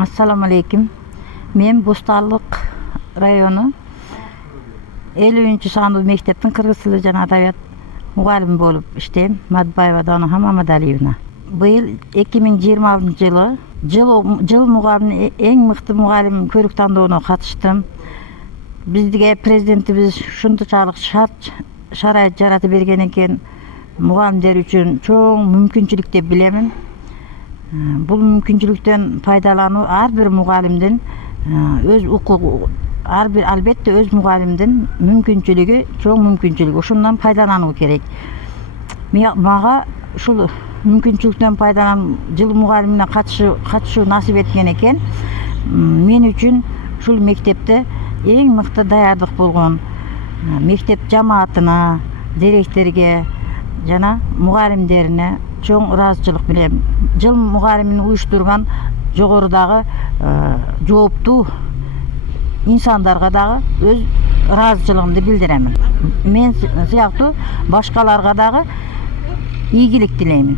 Assalamu alaikum. Men Bo'stonliq rayonu 50-sanlı mekteptin Kırgız tili jana adabiyat mugalimi bolup işteyim. Madbayeva Dona Mamadaliyevna. Bıyıl 2026 jıl mugaliminin en mıқты mugalim körük tandoğuna katıştım. Bizge prezidentimiz şunçalık şarayet jaratı bergen eken mugalimler üçün çoğ mümkünçülük dep bilemin. Бұл мүмкүнчүлүктөн пайдалануу ар бир мугалимдин өз укугу, албетте өз мугалимдин мүмкүнчүлүгү, чоң мүмкүнчүлүгү, ошондон пайдалануу керек. Мага ушул мүмкүнчүлүктөн пайдаланып жыл мугалимине катышуу насип эткен экен. Мен үчүн ушул мектепте эң мыкты даярдык болгон мектеп жамаатына, директорге жана мугалимдерине чоң ыраазычылык билем. Жыл мугалимин уюштурган жогорудагы жооптуу инсандарга дагы өз ыраазычылыгымды билдиремин. Мен сыяктуу башкаларга дагы ийгилик тилеймин.